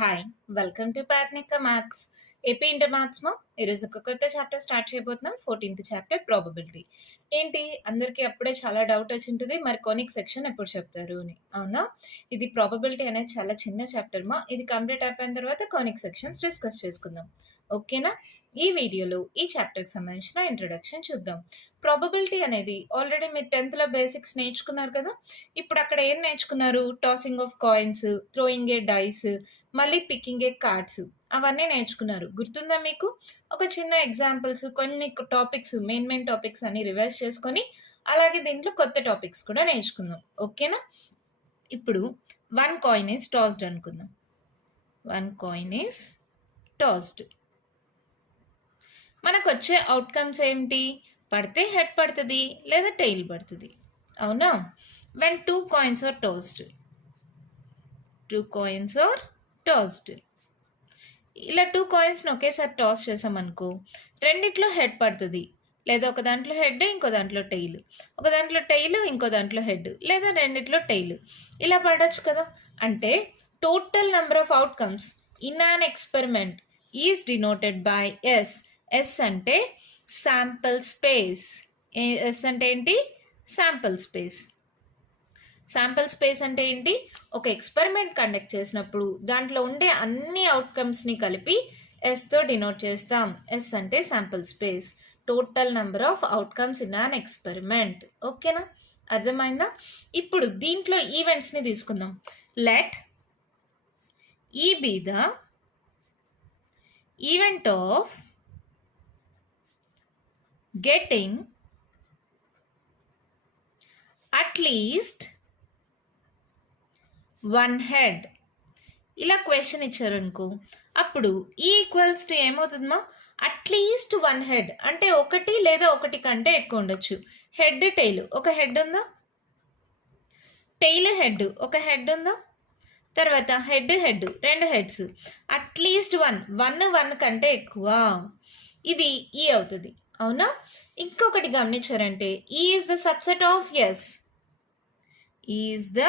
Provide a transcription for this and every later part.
Hi welcome to Parnika maths AP inter మ్యాథ్స్లో ఈరోజు ఒక కొత్త చాప్టర్ స్టార్ట్ చేయబోతున్నాం 14th చాప్టర్ ప్రాబబిలిటీ. ఏంటి అందరికీ అప్పుడే చాలా డౌట్ వచ్చి ఉంటుంది, మరి కొనిక్ సెక్షన్ ఎప్పుడు చెప్తారు అని. అవునా, ఇది ప్రాబబిలిటీ అనేది చాలా చిన్న చాప్టర్ మా. ఇది కంప్లీట్ అయిపోయిన తర్వాత కొనిక్ సెక్షన్స్ డిస్కస్ చేసుకుందాం. ఓకేనా, ఈ వీడియోలో ఈ చాప్టర్కి సంబంధించిన ఇంట్రొడక్షన్ చూద్దాం. ప్రాబబిలిటీ అనేది ఆల్రెడీ మీరు 10th బేసిక్స్ నేర్చుకున్నారు కదా. ఇప్పుడు అక్కడ ఏం నేర్చుకున్నారు? Tossing of coins, throwing a dice, మళ్ళీ పికింగ్ ఏ కార్డ్స్, అవన్నీ నేర్చుకున్నారు. గుర్తుందా మీకు? ఒక చిన్న ఎగ్జాంపుల్స్, కొన్ని టాపిక్స్, మెయిన్ టాపిక్స్ అన్ని రివైజ్ చేసుకొని అలాగే దీంట్లో కొత్త టాపిక్స్ కూడా నేర్చుకుందాం. ఓకేనా, ఇప్పుడు 1 కాయిన్ ఈస్ టాస్డ్ అనుకుందాం. 1 కాయిన్ ఈస్ టాస్డ్. మనకు వచ్చే అవుట్కమ్స్ ఏంటి? పడితే హెడ్ పడుతుంది లేదా టెయిల్ పడుతుంది. అవునా? When 2 coins are tossed, 2 coins are tossed, ఇలా 2 కాయిన్స్ని ఒకేసారి టాస్ చేసామనుకో, రెండిట్లో హెడ్ పడుతుంది, లేదా ఒక దాంట్లో హెడ్ ఇంకో దాంట్లో టెయిల్, ఒక దాంట్లో టెయిల్ ఇంకో దాంట్లో హెడ్, లేదా రెండిట్లో టెయిల్, ఇలా పడవచ్చు కదా. అంటే total number of outcomes in an experiment is denoted by S. S అంటే శాంపుల్ స్పేస్. ఎస్ అంటే ఏంటి? Sample space. శాంపుల్ స్పేస్ అంటే ఏంటి? ఒక ఎక్స్పెరిమెంట్ కండక్ట్ చేసినప్పుడు దాంట్లో ఉండే అన్ని అవుట్కమ్స్ని కలిపి ఎస్తో డినోట్ చేస్తాం. ఎస్ అంటే sample space, total number of outcomes in an experiment. ఓకేనా, అర్థమైందా? ఇప్పుడు దీంట్లో ఈవెంట్స్ని తీసుకుందాం. Let E be the event of getting at least 1 head. ఇలా క్వశ్చన్ ఇచ్చారనుకో, అప్పుడు ఈ ఈక్వల్స్ టు ఏమవుతుందమ్మా? అట్లీస్ట్ 1 హెడ్ అంటే ఒకటి లేదా ఒకటి కంటే ఎక్కువ ఉండొచ్చు. హెడ్ టెయిల్, ఒక హెడ్ ఉందా? టెయిల్ హెడ్, ఒక హెడ్ ఉందా? తర్వాత హెడ్ 2 హెడ్స్. అట్లీస్ట్ 1 కంటే ఎక్కువ, ఇది ఈ అవుతుంది. అవునా? ఇంకొకటి గమనించారంటే is the subset of S. Is the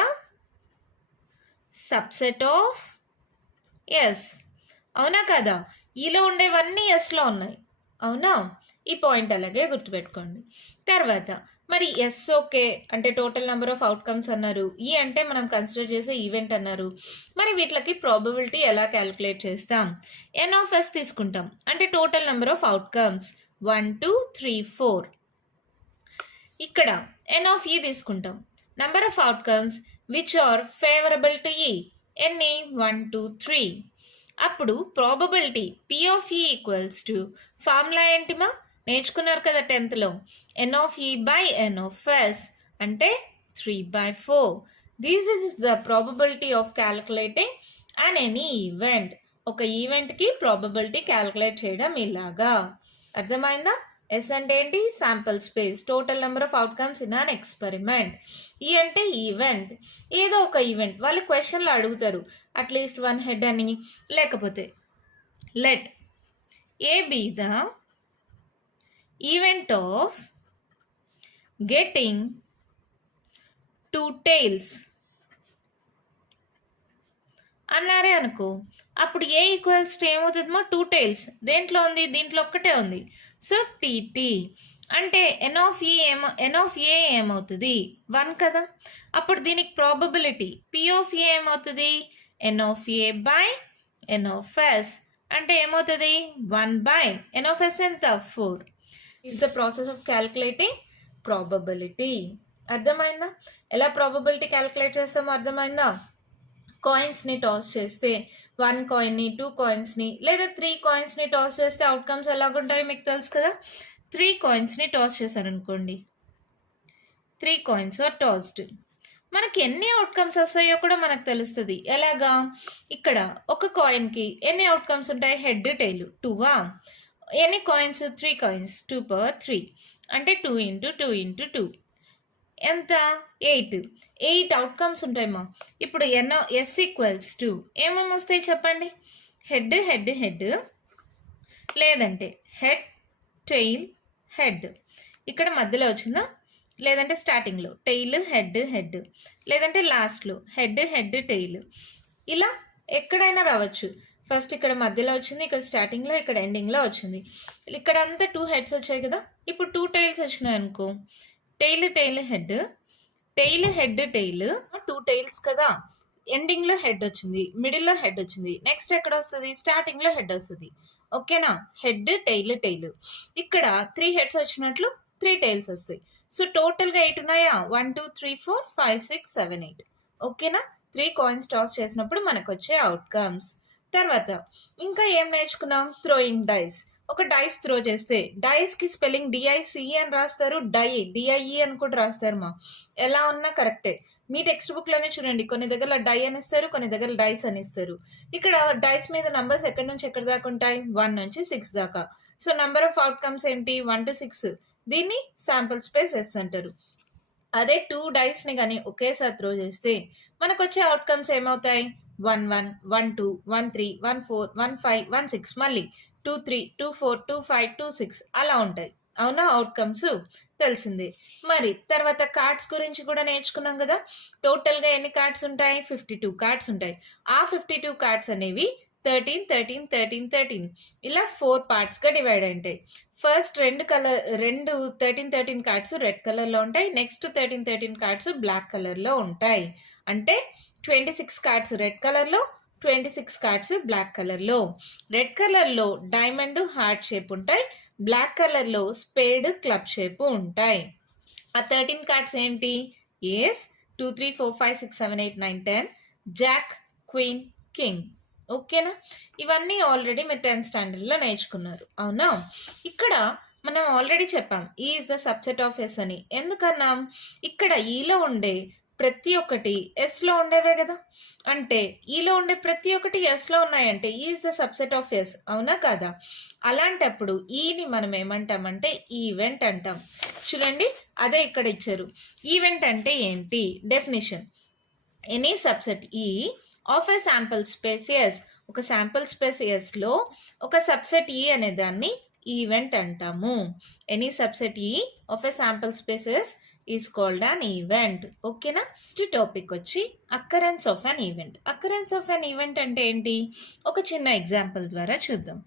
subset of S. అవునా కదా? ఈలో ఉండేవన్నీ ఎస్లో ఉన్నాయి. అవునా? ఈ పాయింట్ అలాగే గుర్తుపెట్టుకోండి. తర్వాత మరి ఎస్ ఓకే అంటే టోటల్ నెంబర్ ఆఫ్ అవుట్కమ్స్ అన్నారు, ఈ అంటే మనం కన్సిడర్ చేసే ఈవెంట్ అన్నారు. మరి వీటికి ప్రాబబిలిటీ ఎలా క్యాలిక్యులేట్ చేస్తాం? ఎన్ ఆఫ్ ఎస్ తీసుకుంటాం, అంటే టోటల్ నెంబర్ ఆఫ్ అవుట్కమ్స్ 1 2 3 4. ఇక్కడ ఎన్ ఆఫ్ ఈ తీసుకుంటాం, number of outcomes which are favourable to E. ఎన్ని? 1 2 3. అప్పుడు probability P of E equals to, formula ఏంటిమా? నేర్చుకున్నారు కదా 10th. N of E by N of S అంటే 3/4. This is the probability of calculating and any event. ఒక ఈవెంట్కి probability calculate చేయడం ఇలాగా. అర్థమైందా? ఎస్ అంటే ఏంటి? Sample space, total number of outcomes in an experiment. ఈ అంటే ఈవెంట్, ఏదో ఒక ఈవెంట్. వాళ్ళు క్వశ్చన్లో అడుగుతారు అట్లీస్ట్ 1 హెడ్ అని, లేకపోతే let A B the event of getting 2 tails అన్నారే అనుకో, అప్పుడు ఏ ఈక్వల్స్ టు ఏమవుతుందమ్మా? 2 టైల్స్. దేంట్లో ఉంది? దీంట్లో ఒక్కటే ఉంది. సో టీటీ అంటే ఎన్ ఆఫ్ ఏ ఏమవుతుంది? 1 కదా. అప్పుడు దీనికి ప్రాబబిలిటీ పి ఆఫ్ ఏ ఏమవుతుంది? N of A by N of S అంటే ఏమవుతుంది? 1 బై ఎన్ ఆఫ్ ఎస్ ఎంత? 4. Is the process of calculating probability. అర్థమైందా? ఎలా ప్రాబబిలిటీ క్యాలిక్యులేట్ చేస్తామో అర్థమైందా? కాయిన్స్ని టాస్ చేస్తే 1 కాయిన్ని, 2 కాయిన్స్ని లేదా 3 కాయిన్స్ని టాస్ చేస్తే అవుట్కమ్స్ ఎలాగుంటాయో మీకు తెలుసు కదా. 3 కాయిన్స్ని టాస్ చేశారనుకోండి, 3 కాయిన్స్ ఆర్ టాస్డ్. మనకి ఎన్ని అవుట్కమ్స్ వస్తాయో కూడా మనకు తెలుస్తుంది. ఎలాగా? ఇక్కడ ఒక కాయిన్కి ఎన్ని అవుట్కమ్స్ ఉంటాయి? హెడ్ టెయిల్ 2వా? ఎన్ని కాయిన్స్? 3 కాయిన్స్, 2/3 అంటే 2 × 2 × 2 ఎంత? 8 అవుట్కమ్స్ ఉంటాయమ్మా. ఇప్పుడు ఎస్ ఈక్వల్స్ టు ఏమేమి వస్తాయి చెప్పండి? హెడ్ హెడ్ హెడ్, లేదంటే హెడ్ టెయిల్ హెడ్, ఇక్కడ మధ్యలో వచ్చిందా? లేదంటే స్టార్టింగ్లో టెయిల్ హెడ్ హెడ్, లేదంటే లాస్ట్లో హెడ్ హెడ్ టెయిల్, ఇలా ఎక్కడైనా రావచ్చు. ఫస్ట్ ఇక్కడ మధ్యలో వచ్చింది, ఇక్కడ స్టార్టింగ్లో, ఇక్కడ ఎండింగ్లో వచ్చింది. ఇక్కడ అంతా 2 హెడ్స్ వచ్చాయి కదా. ఇప్పుడు 2 టైల్స్ వచ్చినాయి అనుకో, tail tail head, tail head tail, 2 tails కదా. ఎండింగ్లో హెడ్ వచ్చింది, మిడిల్లో హెడ్ వచ్చింది, నెక్స్ట్ ఎక్కడ వస్తుంది, స్టార్టింగ్లో హెడ్ వస్తుంది. ఓకేనా, హెడ్ టైల్ టైల్. ఇక్కడ 3 హెడ్స్ వచ్చినట్లు 3 టైల్స్ వస్తాయి. సో టోటల్గా 8 ఉన్నాయా, 1 2 3 4 5 6 7 8. ఓకేనా, 3 కాయిన్స్ టాస్ చేసినప్పుడు మనకు వచ్చే అవుట్కమ్స్. తర్వాత ఇంకా ఏం నేర్చుకున్నాం, థ్రోయింగ్ డైస్. ఒక డైస్ త్రో చేస్తే, డైస్ కి స్పెల్లింగ్ డిఐసిఈ అని రాస్తారు, డిఐఈ అని కూడా రాస్తారు. ఎలా ఉన్నా కరెక్టే. మీ టెక్స్ట్ బుక్ లోనే చూడండి, కొన్ని దగ్గర డై అని ఇస్తారు, కొన్ని దగ్గర డైస్ అని ఇస్తారు. ఇక్కడ డైస్ మీద నంబర్స్ ఎక్కడి నుంచి ఎక్కడి దాకా ఉంటాయి, 1 నుంచి 6 దాకా. సో నంబర్ ఆఫ్ అవుట్కమ్స్ ఏంటి, 1 to 6. దీన్ని శాంపుల్ స్పేస్ ఎస్ అంటారు. అదే 2 డైస్ ని కానీ ఒకేసారి త్రో చేస్తే మనకు వచ్చే అవుట్కమ్స్ ఏమవుతాయి, 1 1 1 2 1 3 1 4 1 5 1 6, మళ్ళీ 2 3 2 4 2 5 2 6 అలా ఉంటాయి. అవునా, అవుట్కమ్స్ తెలిసిందే. మరి తర్వాత కార్డ్స్ గురించి కూడా నేర్చుకున్నాం కదా. టోటల్గా ఎన్ని కార్డ్స్ ఉంటాయి, 52 కార్డ్స్ ఉంటాయి. ఆ 52 కార్డ్స్ అనేవి 13 13 13 13 ఇలా 4 పార్ట్స్గా డివైడ్ ఉంటాయి. ఫస్ట్ రెండు 13 13 కార్డ్స్ రెడ్ కలర్లో ఉంటాయి, నెక్స్ట్ 13 13 కార్డ్స్ బ్లాక్ కలర్లో ఉంటాయి. అంటే 26 కార్డ్స్ రెడ్ కలర్లో, 26 కార్డ్స్ బ్లాక్ కలర్లో. రెడ్ కలర్లో డైమండ్ హార్ట్ షేప్ ఉంటాయి, బ్లాక్ కలర్లో స్పేడ్ క్లబ్ షేప్ ఉంటాయి. ఆ 13 కార్డ్స్ ఏంటి, ఏస్ 2 3 4 5 6 7 8 9 10, జాక్, క్వీన్, కింగ్. ఓకేనా, ఇవన్నీ ఆల్రెడీ మీరు 10th స్టాండర్డ్లో నేర్చుకున్నారు. అవునా, ఇక్కడ మనం ఆల్రెడీ చెప్పాం ఈ is the subset of S అని. ఎందుకన్నాం, ఇక్కడ ఈలో ఉండే ప్రతి ఒక్కటి ఎస్లో ఉండేవే కదా. అంటే ఈలో ఉండే ప్రతి ఒక్కటి ఎస్లో ఉన్నాయంటే is the subset of S, అవునా కదా. అలాంటప్పుడు ఈని మనం ఏమంటామంటే ఈవెంట్ అంటాం. చూడండి, అదే ఇక్కడ ఇచ్చారు. ఈవెంట్ అంటే ఏంటి, definition, any subset E of a sample space S, ఒక శాంపుల్ స్పేస్ ఎస్లో ఒక సబ్సెట్ ఈ అనే దాన్ని ఈవెంట్ అంటాము. Any subset E of a sample space S is called an event. ఓకేనా, నెక్స్ట్ టాపిక్ వచ్చి occurrence of an event. Occurrence of an event అంటే ఏంటి, ఒక చిన్న ఎగ్జాంపుల్ ద్వారా చూద్దాం.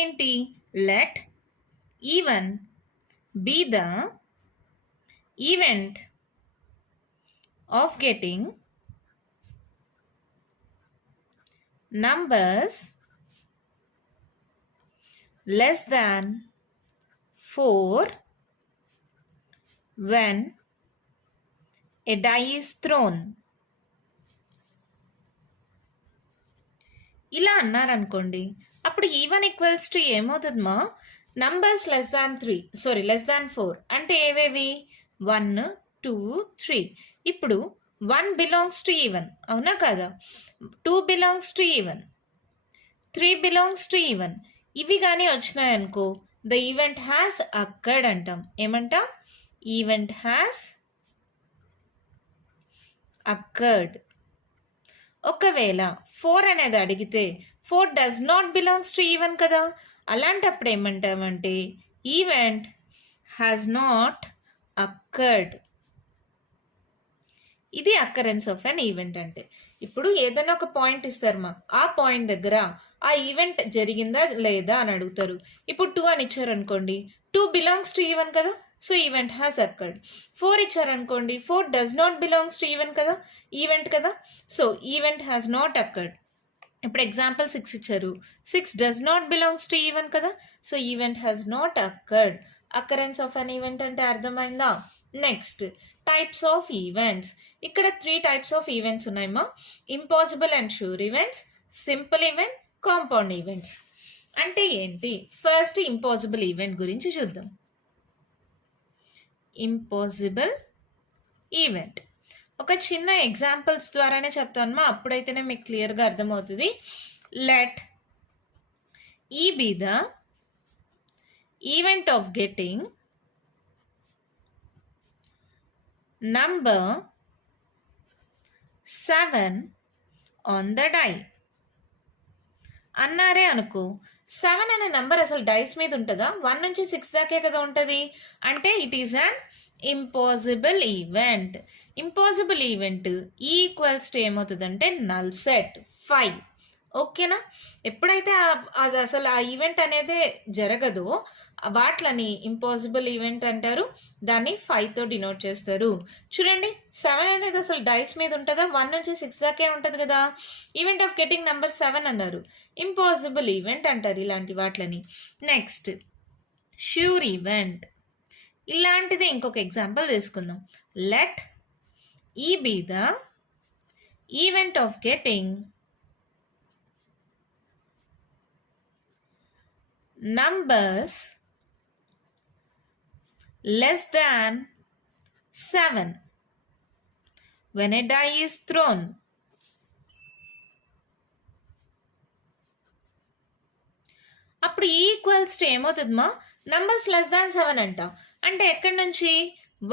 ఏంటి, let even be the event of getting numbers less than 4 when a die is thrown. ఇలా అన్నారనుకోండి, అప్పుడు ఈవెన్ ఈక్వల్స్ టు ఏమవుతుందమ్మా, నంబర్స్ లెస్ దాన్ 4 అంటే ఏవేవి, 1 2 3. ఇప్పుడు 1 బిలాంగ్స్ టు ఈవెన్, అవునా కదా, 2 belongs to even, 3 belongs to even. ఇవి కానీ వచ్చినాయనుకో, ద ఈవెంట్ హ్యాస్ అక్కర్డ్ అంటాం. ఏమంటాం, ఈవెంట్ హ్యాస్ అక్కర్డ్. ఒకవేళ 4 అనేది అడిగితే 4 does not belongs to even కదా, అలాంటప్పుడు ఏమంటామంటే ఈవెంట్ హ్యాస్ నాట్ అక్కర్డ్. ఇది అక్కరెన్స్ ఆఫ్ అన్ ఈవెంట్ అంటే. ఇప్పుడు ఏదైనా ఒక పాయింట్ ఇస్తారు ఆ పాయింట్ దగ్గర ఆ ఈవెంట్ జరిగిందా లేదా అని అడుగుతారు. ఇప్పుడు 2 అని ఇచ్చారనుకోండి, 2 బిలాంగ్స్ టు ఈవెన్ కదా, సో ఈవెంట్ హ్యాస్ అక్కర్డ్. 4 ఇచ్చారనుకోండి, 4 does not belongs to even కదా, ఈవెంట్ కదా, so event has not occurred. ఇప్పుడు ఎగ్జాంపుల్ 6 ఇచ్చారు, 6 does not belongs to even కదా, so event has not occurred. Occurrence of an event అంటే అర్థమైందా. Next types of events. ఇక్కడ 3 types of events ఉన్నాయమ్మా, impossible and sure events, simple event, compound events. అంటే ఏంటి, first impossible event గురించి చూద్దాం. Impossible event ఒక చిన్న ఎగ్జాంపుల్స్ ద్వారానే చెప్తానమ్మా, అప్పుడైతేనే మీకు క్లియర్గా అర్థమవుతుంది. Let E be the event of getting number 7 on the die అన్నారే అనుకో. 7 అనే నంబర్ అసలు డైస్ మీద ఉంటుందా, 1 నుంచి 6 దాకే కదా ఉంటుంది. అంటే it is an impossible event. Impossible event equals to ఏమవుతుందంటే నల్ సెట్ 5. ఓకేనా? ఎప్పుడైతే అది అసలు ఆ ఈవెంట్ అనేదే జరగదో వాట్లని ఇంపాసిబుల్ ఈవెంట్ అంటారు. దాన్ని 5తో డినోట్ చేస్తారు. చూడండి 7 అనేది అసలు డైస్ మీద ఉంటుందా? 1 నుంచి 6 దాకే ఉంటుంది కదా. ఈవెంట్ ఆఫ్ గెటింగ్ నెంబర్ 7 అన్నారు. ఇంపాసిబుల్ ఈవెంట్ అంటారు ఇలాంటి వాట్లని. Next sure event. ఇలాంటిది ఇంకొక ఎగ్జాంపుల్ తీసుకుందాం. Let E be the event of getting numbers less than 7 when a die is thrown. అప్పుడు ఈక్వల్స్ టు ఏమవుతుందమ్మా? నంబర్స్ లెస్ దాన్ 7 అంట. అంటే ఎక్కడి నుంచి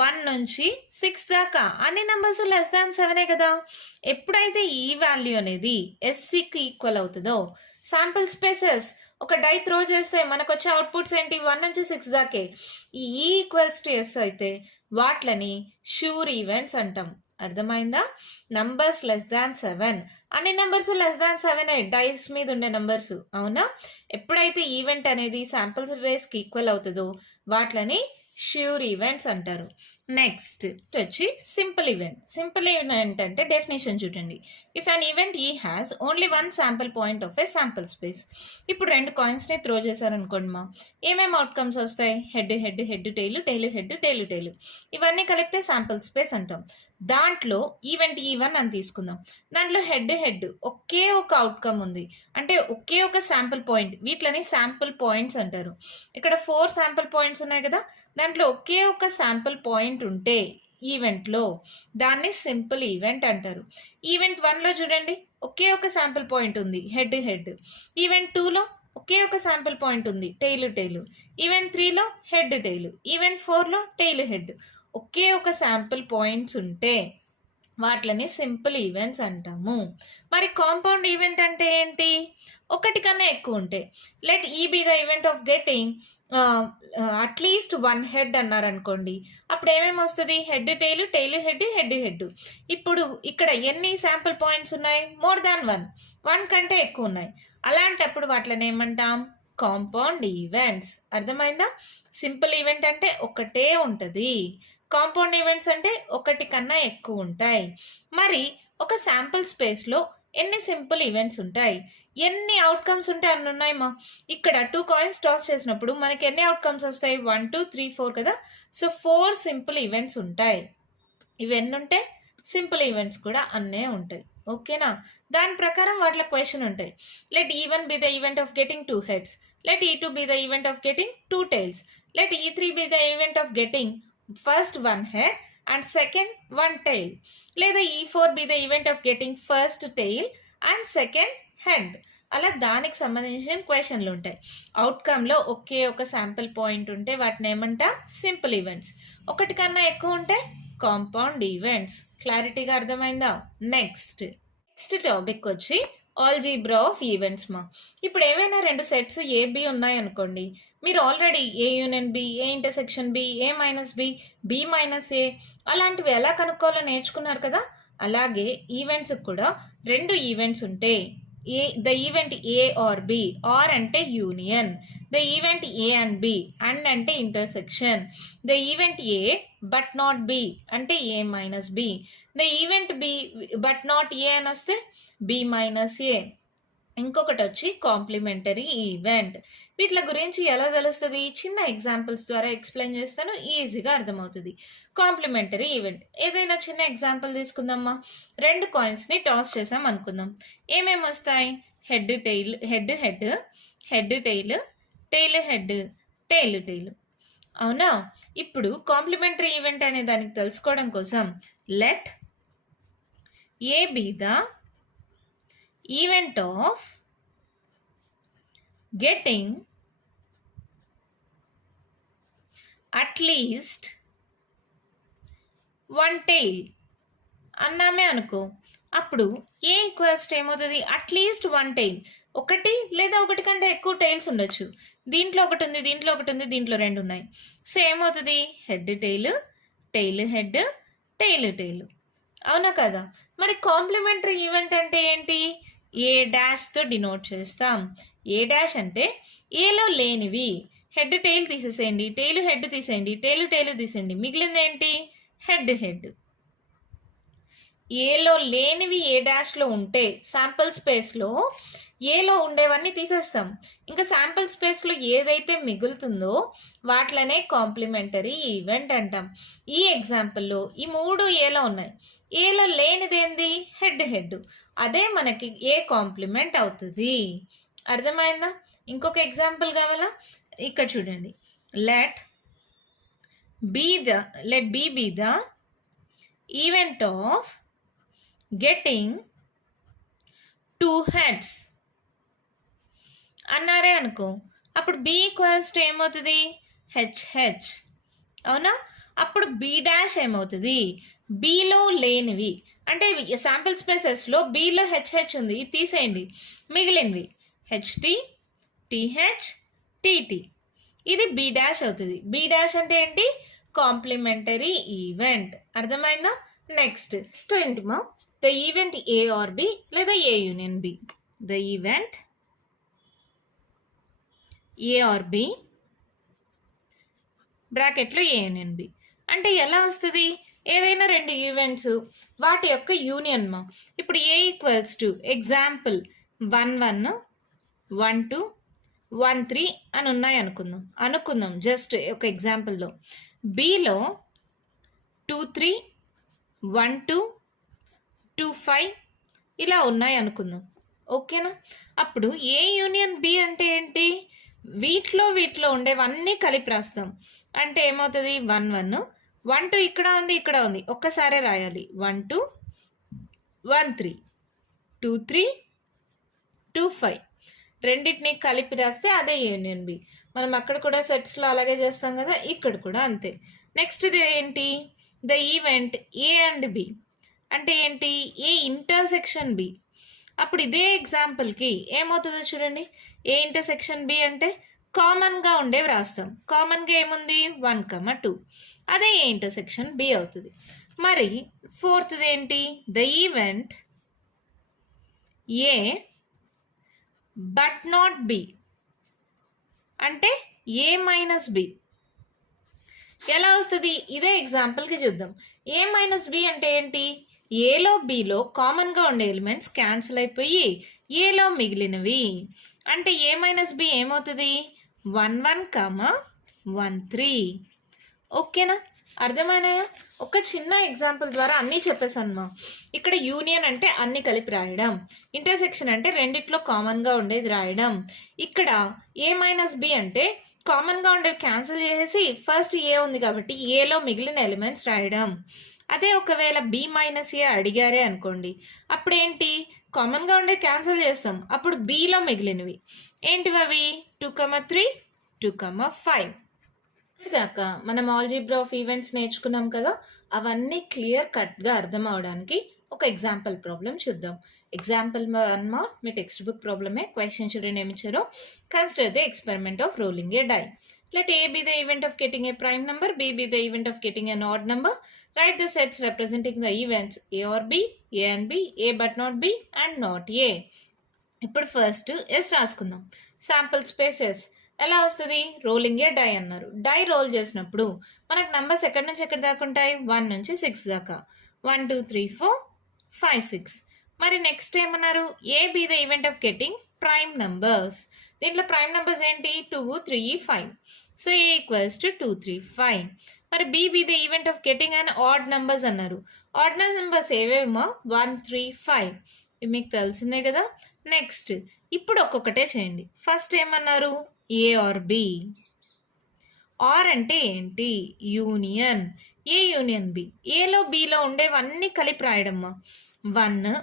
1 నుంచి 6 దాకా అన్ని నంబర్స్ లెస్ దాన్ 7 కదా. ఎప్పుడైతే ఈ వాల్యూ అనేది ఎస్సీకి ఈక్వల్ అవుతుందో శాంపుల్ స్పేసెస్ ఒక డై త్రో చేస్తే మనకు వచ్చే అవుట్పుట్స్ ఏంటి? 1 నుంచి 6 దాకే. ఈ ఈక్వల్స్ టు ఎస్ అయితే వాట్లని ష్యూర్ ఈవెంట్స్ అంటాం. అర్థమైందా? నంబర్స్ లెస్ దాన్ 7 అన్ని నెంబర్స్ లెస్ దాన్ 7 డైస్ మీద ఉండే నంబర్స్. అవునా? ఎప్పుడైతే ఈవెంట్ అనేది శాంపుల్స్ బేస్కి ఈక్వల్ అవుతుందో వాట్లని ష్యూర్ ఈవెంట్స్ అంటారు. నెక్స్ట్ వచ్చి సింపుల్ ఈవెంట్. సింపుల్ ఈవెంట్ అంటే డెఫినేషన్ చూడండి. If an event E has only 1 sample point of a sample space. ఇప్పుడు 2 కాయిన్స్ని త్రో చేశారనుకోండి మా, ఏమేమి అవుట్కమ్స్ వస్తాయి? Head head head tail, tail head, tail tail. ఇవన్నీ కలిపితే శాంపుల్ స్పేస్ అంటాం. దాంట్లో ఈవెంట్ E1 అని తీసుకుందాం. దాంట్లో హెడ్ హెడ్ ఒకే ఒక అవుట్కమ్ ఉంది, అంటే ఒకే ఒక శాంపుల్ పాయింట్. వీటిని శాంపుల్ పాయింట్స్ అంటారు. ఇక్కడ 4 శాంపుల్ పాయింట్స్ ఉన్నాయి కదా. దాంట్లో ఒకే ఒక శాంపుల్ పాయింట్ ఉంటే ఈవెంట్లో దాన్ని సింపుల్ ఈవెంట్ అంటారు. ఈవెంట్ 1లో చూడండి ఒకే ఒక శాంపుల్ పాయింట్ ఉంది, హెడ్ హెడ్. ఈవెంట్ 2లో ఒకే ఒక శాంపుల్ పాయింట్ ఉంది, టైలు టైలు. ఈవెంట్ 3లో హెడ్ టైలు. ఈవెంట్ 4లో టైలు హెడ్. ఒకే ఒక శాంపుల్ పాయింట్స్ ఉంటే వాటిని సింపుల్ ఈవెంట్స్ అంటాము. మరి కాంపౌండ్ ఈవెంట్ అంటే ఏంటి? ఒకటి కన్నా ఎక్కువ ఉంటాయి. Let E be the event of getting at least 1 head అన్నారనుకోండి. అప్పుడు ఏమేమి వస్తుంది? Head tail, tail head, head head. ఇప్పుడు ఇక్కడ ఎన్ని శాంపుల్ పాయింట్స్ ఉన్నాయి? మోర్ దాన్ 1 కంటే ఎక్కువ ఉన్నాయి. అలాంటప్పుడు వాటిని ఏమంటాం? Compound events. అర్థమైందా? సింపుల్ ఈవెంట్ అంటే ఒకటే ఉంటుంది. కాంపౌండ్ ఈవెంట్స్ అంటే ఒకటి కన్నా ఎక్కువ ఉంటాయి. మరి ఒక శాంపుల్ స్పేస్లో ఎన్ని సింపుల్ ఈవెంట్స్ ఉంటాయి? ఎన్ని అవుట్కమ్స్ ఉంటాయి అన్ని ఉన్నాయి మా. ఇక్కడ 2 కాయిన్స్ టాస్ చేసినప్పుడు మనకి ఎన్ని అవుట్కమ్స్ వస్తాయి? 1 2 3 4 కదా. సో 4 సింపుల్ ఈవెంట్స్ ఉంటాయి. ఇవన్నీ ఉంటే సింపుల్ ఈవెంట్స్ కూడా అన్నే ఉంటాయి. ఓకేనా? దాని ప్రకారం వాటిలో క్వశ్చన్ ఉంటాయి. Let E1 B the event of getting 2 heads. Let E2 B the event of getting 2 tiles. Let E3 B the event of getting first 1 head and second 1 tail. లేదా E4 be the event of getting first tail and second head. అలా దానికి సంబంధించిన క్వశ్చన్లు ఉంటాయి. అవుట్కమ్లో ఒకే ఒక sample point ఉంటే వాటిని ఏమంటాం? Simple events. ఒకటి కన్నా ఎక్కువ ఉంటే కాంపౌండ్ ఈవెంట్స్. క్లారిటీగా అర్థమైందా? నెక్స్ట్ టాపిక్ వచ్చి ఆల్జీబ్రా ఆఫ్ ఈవెంట్స్ మా. ఇప్పుడు ఏవైనా 2 సెట్స్ AB ఉన్నాయనుకోండి, మీరు already A union B, A intersection B, A minus B, B minus A అలాంటివి ఎలా కనుక్కోవాలో నేర్చుకున్నారు కదా. అలాగే ఈవెంట్స్ కూడా 2 ఈవెంట్స్ ఉంటే the event A or B, or అంటే union. The event A and B, and అంటే intersection. The event A but not B అంటే A minus B. The event B but not A అని వస్తే B minus A. ఇంకొకటి వచ్చి complementary event. వీటి గురించి ఎలా తెలుస్తుంది? చిన్న ఎగ్జాంపుల్స్ ద్వారా ఎక్స్ప్లెయిన్ చేస్తాను, ఈజీగా అర్థమవుతుంది. కాంప్లిమెంటరీ ఈవెంట్ ఏదైనా చిన్న ఎగ్జాంపుల్ తీసుకుందామా. 2 కాయిన్స్ని టాస్ చేసాం అనుకుందాం. ఏమేమి వస్తాయి? Head tail, head head, head tail, tail head, tail tail. అవునా? ఇప్పుడు కాంప్లిమెంటరీ ఈవెంట్ అనే దానికి తెలుసుకోవడం కోసం let A B the event of getting at least 1 tail అన్నామే అనుకో. అప్పుడు ఏ ఈక్వల్స్ ఏమవుతుంది? At least 1 tail. ఒకటి లేదా ఒకటి కంటే ఎక్కువ టైల్స్ ఉండొచ్చు. దీంట్లో ఒకటి ఉంది, దీంట్లో ఒకటి ఉంది, దీంట్లో 2 ఉన్నాయి. సో ఏమవుతుంది? Head tail, tail head, tail tail. అవునా కదా? మరి కాంప్లిమెంటరీ ఈవెంట్ అంటే ఏంటి? ఏ డాష్తో డినోట్ చేస్తాం. ఏ డాష్ అంటే ఏలో లేనివి. హెడ్ టైల్ తీసేసేయండి, టైలు హెడ్ తీసేయండి, టైలు తీసేయండి, మిగిలింది ఏంటి? హెడ్. ఏలో లేనివి ఏ డాష్లో ఉంటే శాంపుల్ స్పేస్లో ఏలో ఉండేవన్నీ తీసేస్తాం. ఇంకా శాంపుల్ స్పేస్లో ఏదైతే మిగులుతుందో వాటిలోనే కాంప్లిమెంటరీ ఈవెంట్ అంటాం. ఈ ఎగ్జాంపుల్లో ఈ 3 ఏలో ఉన్నాయి. ఏలో లేనిదేంది? హెడ్. అదే మనకి ఏ కాంప్లిమెంట్ అవుతుంది. అర్థమైందా? ఇంకొక ఎగ్జాంపుల్ కావాలా? ఇక్కడ చూడండి. Let B B the event of getting 2 heads అన్నారే అనుకో, అప్పుడు బి ఈక్వల్స్ టు ఏమవుతుంది? హెచ్. అవునా? అప్పుడు బి డాష్ ఏమవుతుంది? బిలో లేనివి అంటే శాంపిల్ స్పేసెస్లో బిలో హెచ్ ఉంది, ఇది తీసేయండి, మిగిలినవి హెచ్టి, టిహెచ్, టిటి. ఇది బి డాష్ అవుతుంది. బి డాష్ అంటే ఏంటి? Complementary event. అర్థమైందా? నెక్స్ట్ ఏంటిమా? The event A or B లేదా A union B. The event A or B బ్రాకెట్లో ఏ యూనియన్ బి అంటే ఎలా వస్తుంది? ఏదైనా 2 ఈవెంట్స్ వాటి యొక్క యూనియన్ మా. ఇప్పుడు ఏ ఈక్వల్స్ టు ఎగ్జాంపుల్ 1-1, 1-2, 1-3 అని ఉన్నాయి అనుకుందాం జస్ట్ ఒక ఎగ్జాంపుల్లో. బిలో 2-3, 1-2, 2-5 ఇలా ఉన్నాయి అనుకుందాం. ఓకేనా? అప్పుడు ఏ యూనియన్ బి అంటే ఏంటి? వీటిలో ఉండేవన్నీ కలిపి రాస్తాం. అంటే ఏమవుతుంది? 1-1, 1-2 ఇక్కడ ఉంది, ఒక్కసారే రాయాలి. 1-2, 1-3, 2-3, 2-5 రెండింటిని కలిపి రాస్తే అదే యూనియన్ బి. మనం అక్కడ కూడా సెట్స్లో అలాగే చేస్తాం కదా, ఇక్కడ కూడా అంతే. నెక్స్ట్ ఇది ఏంటి? The event A and B అంటే ఏంటి? A intersection B. అప్పుడు ఇదే ఎగ్జాంపుల్కి ఏమవుతుందో చూడండి. ఏ ఇంటర్సెక్షన్ బి అంటే కామన్గా ఉండేవి రాస్తాం. కామన్గా ఏముంది? 1-2 అదే ఏ ఇంటర్సెక్షన్ బి అవుతుంది. మరి 4th ఏంటి? The event A but not B అంటే ఏ మైనస్ బి. ఎలా వస్తుంది? ఇదే ఎగ్జాంపుల్కి చూద్దాం. ఏ మైనస్ బి అంటే ఏంటి? ఏలో బిలో కామన్గా ఉండే ఎలిమెంట్స్ క్యాన్సిల్ అయిపోయి ఏలో మిగిలినవి. అంటే ఏ మైనస్ బి ఏమవుతుంది? 1-1, 1-3. ఓకేనా? అర్థమైనాయా? ఒక చిన్న ఎగ్జాంపుల్ ద్వారా అన్నీ చెప్పేసాను మా. ఇక్కడ యూనియన్ అంటే అన్ని కలిపి రాయడం, ఇంటర్సెక్షన్ అంటే రెండిట్లో కామన్గా ఉండేది రాయడం. ఇక్కడ ఏ మైనస్ బి అంటే కామన్గా ఉండేవి క్యాన్సిల్ చేసేసి ఫస్ట్ ఏ ఉంది కాబట్టి ఏలో మిగిలిన ఎలిమెంట్స్ రాయడం. అదే ఒకవేళ బి మైనస్ ఏ అడిగారే అనుకోండి, అప్పుడేంటి? కామన్గా ఉండే క్యాన్సిల్ చేస్తాం, అప్పుడు బిలో మిగిలినవి ఏంటివి? అవి 2-3, 2-5 దాకా మనం ఆల్జీబ్రా ఆఫ్ ఈవెంట్స్ నేర్చుకున్నాం కదా. అవన్నీ క్లియర్ కట్గా అర్థం అవడానికి ఒక ఎగ్జాంపుల్ ప్రాబ్లం చూద్దాం. ఎగ్జాంపుల్ 1 మీ టెక్స్ట్ బుక్ ప్రాబ్లమే. క్వశ్చన్ చూడండి ఏమి ఇచ్చారో. Consider the experiment of rolling a die. Let A be the event of getting a prime number, B be the event of getting an odd number. Write the sets representing the events A or B, A and B, A but not B and not A. ఇప్పుడు first yes రాసుకుందాం. Sample spaces ఎలా వస్తుంది? Rolling a die అన్నారు. Die role చేసినప్పుడు మనకు numbers ఎక్కడి నుంచి ఎక్కడి దాకా ఉంటాయి? 1 నుంచి 6 దాకా. 1 2 3 4 5 6. మరి నెక్స్ట్ ఏమన్నారు? A B the event of getting prime numbers. దీంట్లో ప్రైమ్ నంబర్స్ ఏంటి? 2 3 5. So A equals to 2 3 5. మరి B B the event of getting and odd numbers అన్నారు. ఆడ్ నంబర్స్ ఏవేమో 1 3 5 ఇది మీకు తెలిసిందే కదా. నెక్స్ట్ ఇప్పుడు ఒక్కొక్కటే చేయండి. ఫస్ట్ ఏమన్నారు? ఏ ఆర్ బి. ఆర్ అంటే ఏంటి? యూనియన్. ఏ యూనియన్ బి. ఏలో బిలో ఉండేవన్నీ కలిపి రాయడమ్మా. 1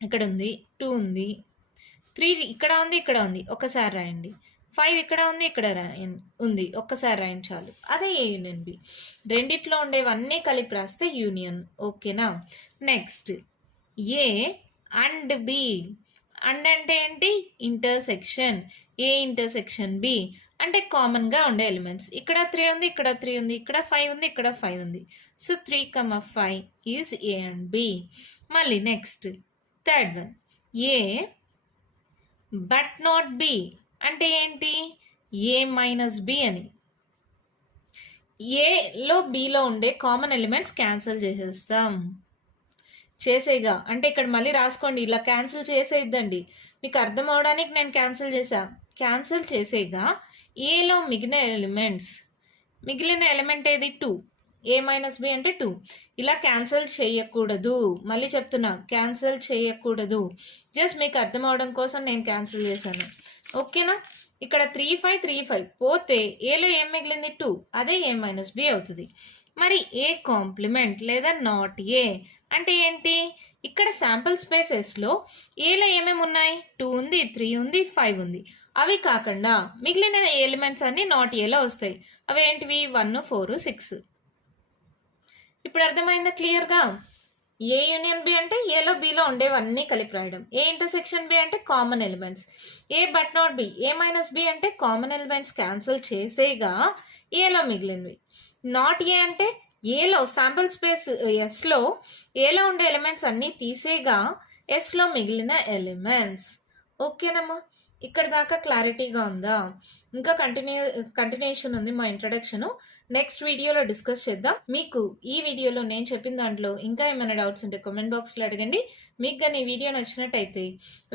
ఇక్కడ ఉంది, 2 ఉంది, 3 ఇక్కడ ఉంది, ఒకసారి రాయండి. 5 ఇక్కడ ఉంది, ఇక్కడ ఉంది, ఒక్కసారి రాయండి చాలు. అదే ఏ యూనియన్ బి. రెండిట్లో ఉండేవన్నీ కలిపి రాస్తే యూనియన్. ఓకేనా? Next A and B. And అంటే ఏంటి? ఇంటర్సెక్షన్. ఏ ఇంటర్సెక్షన్ బి అంటే కామన్గా ఉండే ఎలిమెంట్స్. ఇక్కడ 3 ఉంది, ఇక్కడ 3 ఉంది, ఇక్కడ 5 ఉంది, ఇక్కడ 5 ఉంది. So 3, 5 is A and B. మళ్ళీ next third one. A but not B అంటే ఏంటి? ఏ మైనస్ బి అని. ఏలో బిలో ఉండే కామన్ ఎలిమెంట్స్ క్యాన్సిల్ చేసేస్తాం. చేసేగా అంటే ఇక్కడ మళ్ళీ రాసుకోండి, ఇలా క్యాన్సిల్ చేసేద్దండి. మీకు అర్థం అవడానికి నేను క్యాన్సిల్ చేసా. క్యాన్సిల్ చేసేగా ఏలో మిగిలిన ఎలిమెంట్ ఏది? 2. ఏ మైనస్ బి అంటే 2. ఇలా క్యాన్సిల్ చేయకూడదు. మళ్ళీ చెప్తున్నా, క్యాన్సిల్ చేయకూడదు. జస్ట్ మీకు అర్థం అవడం కోసం నేను క్యాన్సిల్ చేశాను. ఓకేనా? ఇక్కడ 3, 5, 3, 5 పోతే ఏలో ఏం మిగిలింది? 2. అదే ఏ మైనస్ బి అవుతుంది. మరి ఏ కాంప్లిమెంట్ లేదా నాట్ ఏ అంటే ఏంటి? ఇక్కడ శాంపుల్ స్పేసెస్లో ఏలో ఏమేమి ఉన్నాయి? 2 ఉంది, 3 ఉంది, 5 ఉంది. అవి కాకుండా మిగిలిన ఎలిమెంట్స్ అన్ని నాట్ ఏలో వస్తాయి. అవి ఏంటివి? 1, 4, 6. ఇప్పుడు అర్థమైందా క్లియర్గా? ఏ యూనియన్ బి అంటే ఏలో బిలో ఉండేవన్నీ కలిపి రాయడం. ఏ ఇంటర్సెక్షన్ బి అంటే common elements. A but not B, A minus B అంటే కామన్ ఎలిమెంట్స్ క్యాన్సిల్ చేసేగా ఏలో మిగిలినవి. నాట్ ఏ అంటే ఏలో శాంపుల్ స్పేస్ ఎస్లో ఏలో ఉండే ఎలిమెంట్స్ అన్నీ తీసేగా ఎస్లో మిగిలిన ఎలిమెంట్స్. ఓకేనమ్మా? ఇక్కడ దాకా క్లారిటీగా ఉందా? ఇంకా కంటిన్యూషన్ ఉంది మా ఇంట్రడక్షన్. నెక్స్ట్ వీడియోలో డిస్కస్ చేద్దాం. మీకు ఈ వీడియోలో నేను చెప్పిన దాంట్లో ఇంకా ఏమైనా డౌట్స్ ఉంటే కామెంట్ బాక్స్లో అడగండి. మీకు కానీ ఈ వీడియో నచ్చినట్టయితే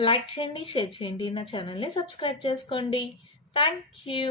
లైక్ చేయండి, షేర్ చేయండి, నా ఛానల్ని సబ్స్క్రైబ్ చేసుకోండి. Thank you.